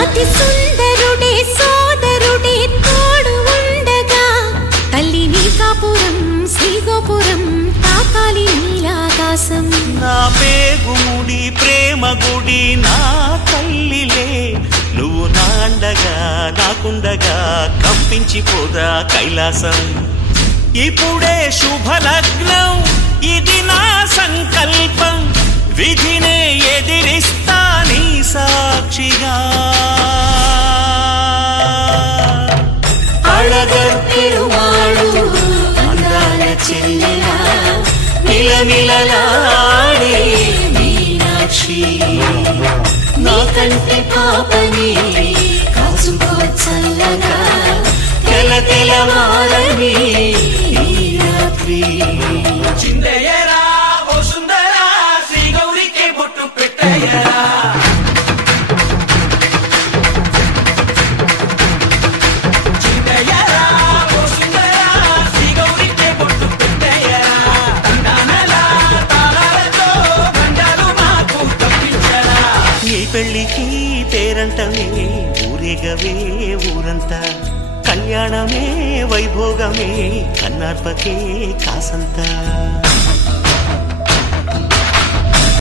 అతి సుందరుడే సోదరుడే తోడు ఉండగా తల్లిని కాపురం శ్రీగోపురం తాకాలి నీలాకాశం. నా పేగుముడి ప్రేమ గుడి నా తల్లిలే, నువ్వు నాండగా నాకుండగా కంపించిపోదా కైలాసం. ఇప్పుడే శుభలగ్నం ఇది నా సంకల్పం, విధినే ఎదిరిస్తా నీ సాక్షిగా. అళగర్ పెరుమాళు అందాల చెల్లెలా మిలమిలలాడే మీనాక్షి, నీకంటే పాపని కాచుకో చల్లగా తెల తెలవారని ఈ రాత్రి. చిందయ్యరా ఓ సుందరా శ్రీ గౌరికి బొట్టు పెట్టయ్యరా. చిందయ్యరా ఓ సుందరా శ్రీ గౌరికి బొట్టు పెట్టయ్యరా. తండానలా తాళాలతో గండాలు మాకు తప్పించరా. ఈ పెళ్లికి పేరంటమే ఊరేగవే ఊరంతా, కళ్యాణమే వైభోగమే కన్నార్పకే కాసంతా.